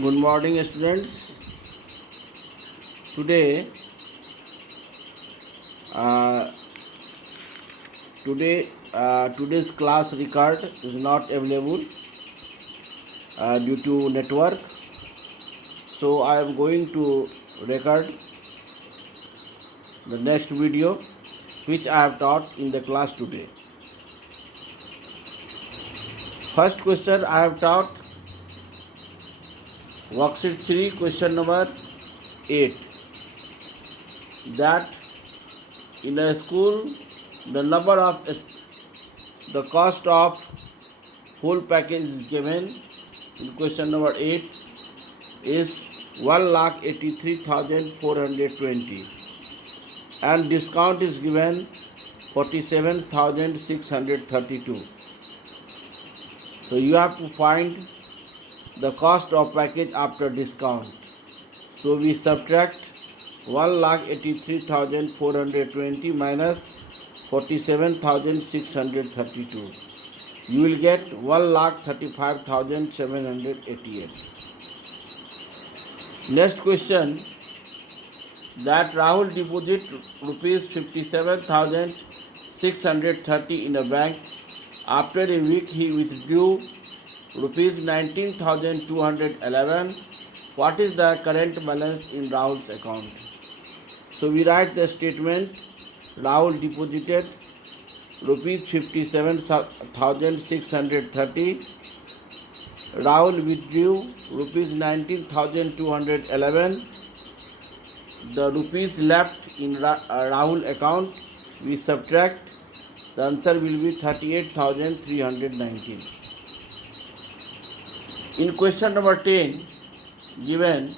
Good morning, students. Today, uh, today's class record is not available due to network. So I am going to record the next video, which I have taught in the class today. First question I have taught worksheet 3, question number 8. That in a school, the cost of whole package is given in question number 8 is 1,83,420 and discount is given 47,632. So you have to find the cost of package after discount. So we subtract 1,83,420 minus 47,632. You will get 1,35,788. Next question, that Rahul deposit rupees 57,630 in a bank. After a week he withdrew rupees 19,211. What is the current balance in Rahul's account? So we write the statement. Rahul deposited rupees 57,630. Rahul withdrew rupees 19,211. The rupees left in Rahul account we subtract. The answer will be 38,319. In question number 10, given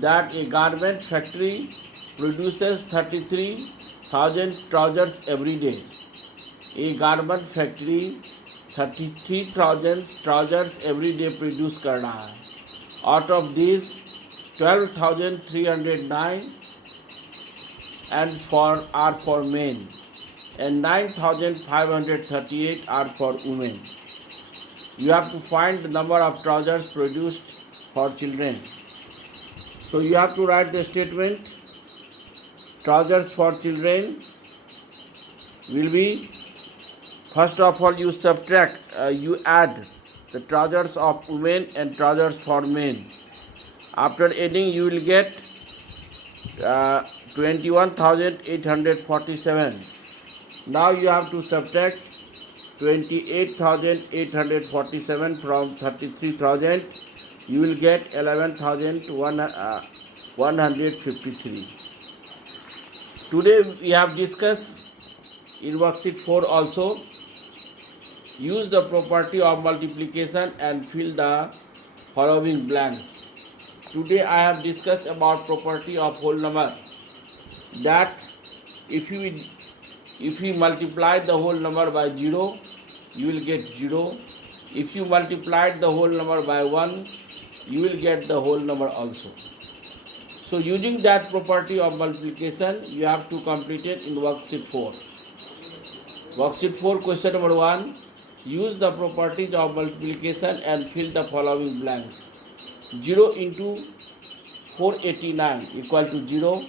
that a garment factory produces 33,000 trousers every day. A garment factory 33,000 trousers every day produce कर रहा है. Out of these 12,309 are for men and 9,538 are for women. You have to find the number of trousers produced for children. So you have to write the statement. Trousers for children will be, first of all you add the trousers of women and trousers for men. After adding you will get 21,847. Now you have to subtract 28,847 from 33,000. You will get 11,153. Today we have discussed in worksheet 4 also. Use the property of multiplication and fill the following blanks. Today I have discussed about property of whole number. That if you multiply the whole number by 0, you will get 0. If you multiply the whole number by 1, you will get the whole number also. So using that property of multiplication, you have to complete it in worksheet 4. Worksheet 4, question number 1. Use the properties of multiplication and fill the following blanks. 0 into 489 equal to 0.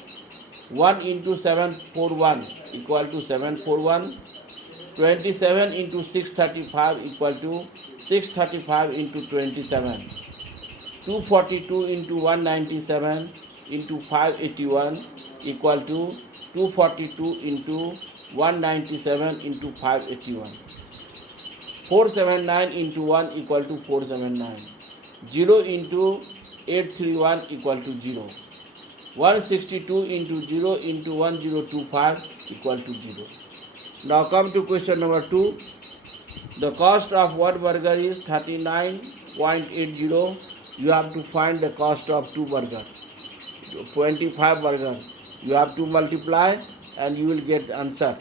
1 into 741 equal to 741. 27 into 635 equal to 635 into 27. 242 into 197 into 581 equal to 242 into 197 into 581. 479 into 1 equal to 479. 0 into 831 equal to 0. 162 into 0 into 1025 equal to 0. Now come to question number 2. The cost of one burger is 39.80. You have to find the cost of 2 burger. 25 burger. You have to multiply and you will get the answer.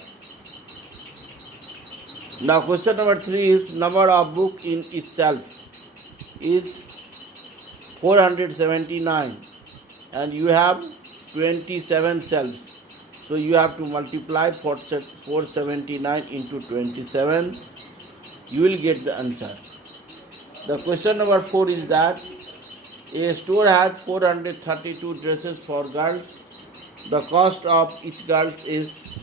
Now question number 3 is number of book in itself is 479 and you have 27 shelves. So you have to multiply 479 into 27. You will get the answer. The question number 4 is that A store has 432 dresses for girls. The cost of each dress is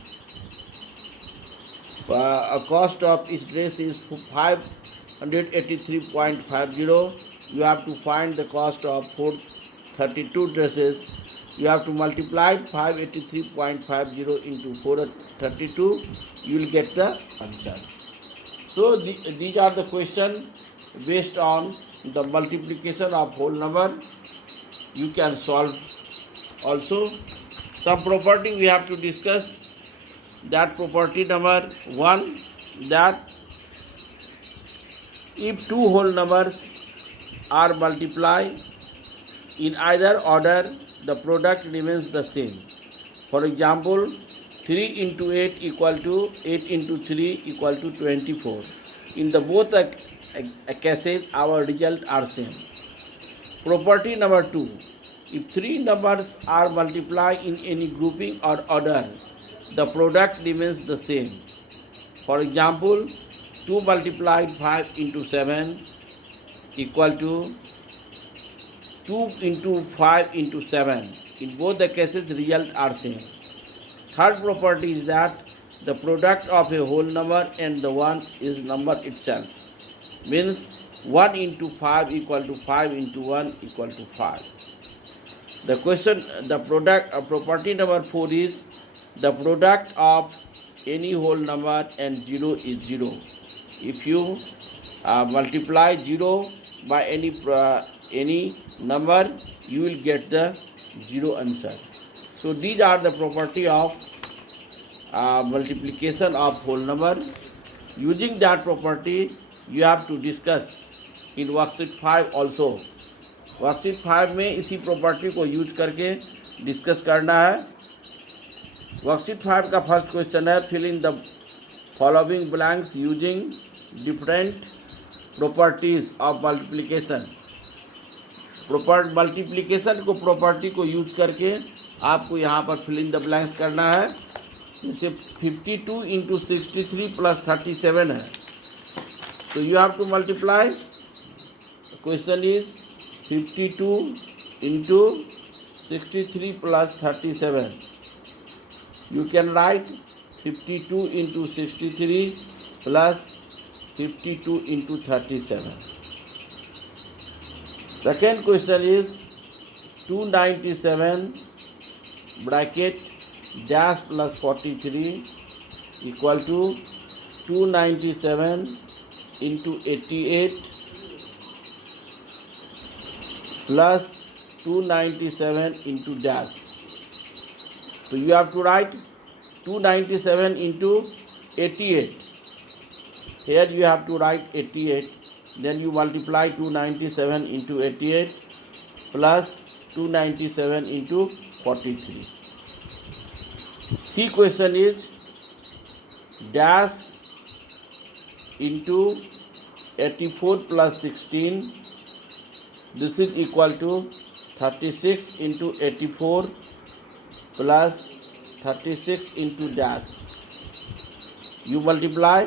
583.50. You have to find the cost of 432 dresses. You have to multiply 583.50 into 432. You will get the answer. So these are the questions based on the multiplication of whole number. You can solve also. Some property we have to discuss. That property number 1, that if two whole numbers are multiplied in either order, the product remains the same. For example, 3 into 8 equal to 8 into 3 equal to 24. In the both cases, our results are same. Property number 2, if three numbers are multiplied in any grouping or order, the product remains the same. For example, 2 multiplied 5 into 7 equal to 2 into 5 into 7. In both the cases, results are same. Third property is that the product of a whole number and the one is number itself. Means 1 into 5 equal to 5 into 1 equal to 5. The property number 4 is the product of any whole number and 0 is 0. If you multiply 0 by any number, you will get the 0 answer. So these are the property of multiplication of whole number. Using that property, you have to discuss in worksheet 5 also. Worksheet 5 में इसी property को use करके discuss करना है. Worksheet 5 का first question है, fill in the following blanks using different properties of multiplication. Multiplication को property को यूज करके आपको यहाँ पर फिल इन द ब्लैंक्स करना है. जैसे 52 इंटू 63 प्लस 37 है, तो you have to multiply. Question is 52 into 63 plus 37. You can write 52 into 63 plus 52 into 37. Second question is 297 bracket dash plus 43 equal to 297 into 88 plus 297 into dash. So you have to write 297 into 88. Here you have to write 88. Then you multiply 297 into 88 plus 297 into 43. C question is dash into 84 plus 16. This is equal to 36 into 84 plus 36 into dash. You multiply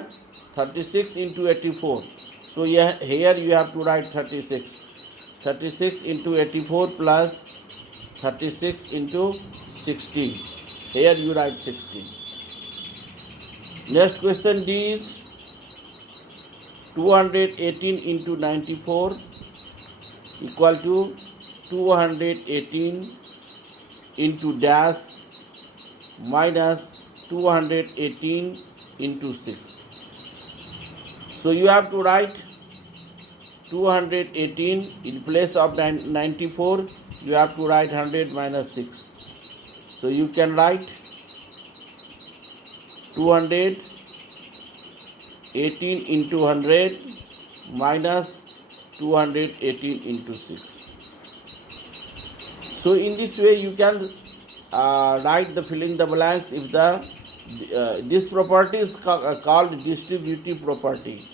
36 into 84. So here you have to write 36. 36 into 84 plus 36 into 16. Here you write 16. Next question D is 218 into 94 equal to 218 into dash minus 218 into 6. So you have to write 218 in place of 94. You have to write 100 minus 6. So you can write 218 into 100 minus 218 into 6. So in this way you can write the fill in the blanks. If this property is called distributive property.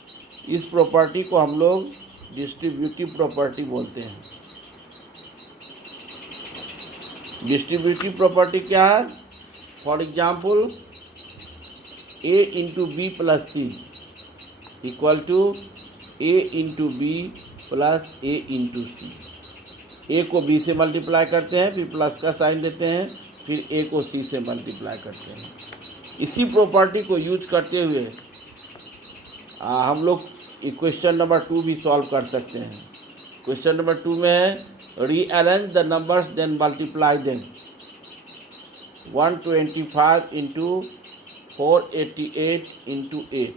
इस property को हम लोग distributive property बोलते हैं. Distributive property क्या है? For example A into B plus C equal to A into B plus A into C. ए को B से मल्टीप्लाई करते हैं, फिर प्लस का साइन देते हैं, फिर ए को सी से मल्टीप्लाई करते हैं। इसी प्रॉपर्टी को यूज करते हुए हम लोग क्वेश्चन नंबर 2 भी सॉल्व कर सकते हैं। क्वेश्चन नंबर 2 में है rearrange the numbers then multiply them. 125 into 488 into 8।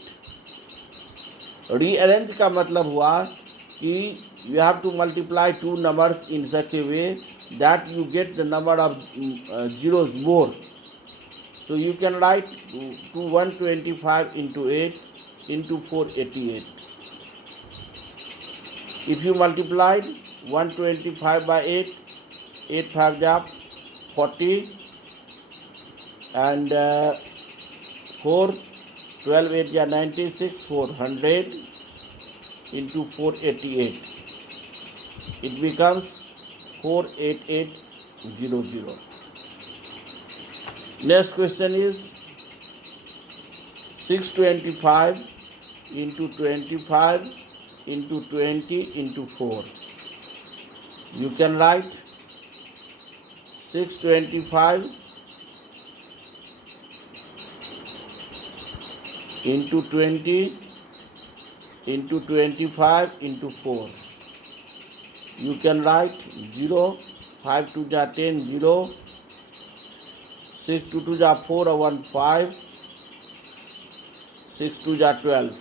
Rearrange का मतलब हुआ कि you have to multiply two numbers in such a way that you get the number of zeros more. So you can write to 125 into 8 into 488. If you multiplied 125 by 8, 8 5 ja 40 and 4, 12 8 ja 96, 400 into 488. It becomes 48800. Next question is 625 into 25 into 20 into 4. You can write 625 into 20 into 25 into 4. You can write 0, 5 2 ja 10, 0, 6 2 2 ja 4, 1 5, 6 2 ja 12,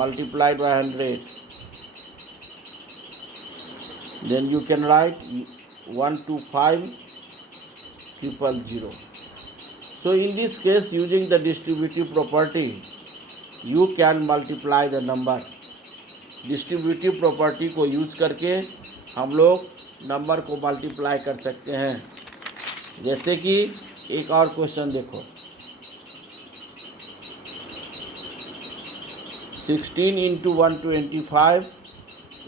multiplied by 100. Then you can write 1 2 5 000. So in this case, using the distributive property, you can multiply the number. Distributive property को use करके हम लोग number को multiply कर सकते हैं। जैसे कि एक और क्वेश्चन देखो, 16 into 125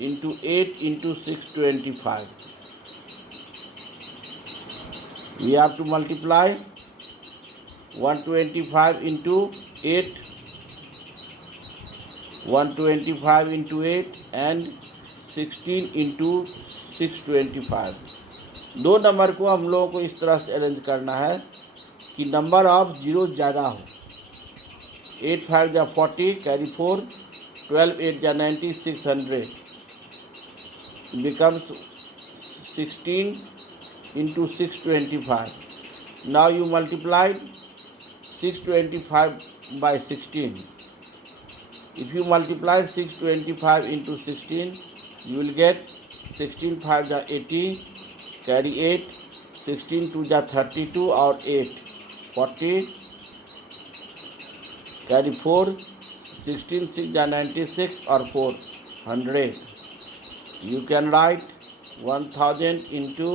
into 8 into 625. We have to multiply 125 into 8, 125 into 8 and 16 into 625. दो नंबर को हम लोगों को इस तरह से अरेंज करना है कि नंबर ऑफ जीरो ज़्यादा हो। 8 5 जा 40 कैरी 4, 12 8 जा 90, 600 becomes 16 into 625. Now you multiplied 625 by 16. If you multiply 625 into 16, you will get 16 5 ja 80, carry 8, 16 2 ja 32 और 8, 40, carry 4, 16 6 ja 96 और 4, 100. You can write 1000 into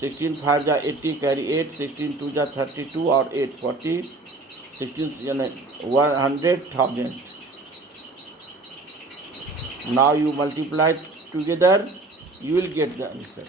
16 5 ja 80, carry 8, 16 2 ja 32 और 8, 40, 16 100,000. Now you multiply together, you will get the answer.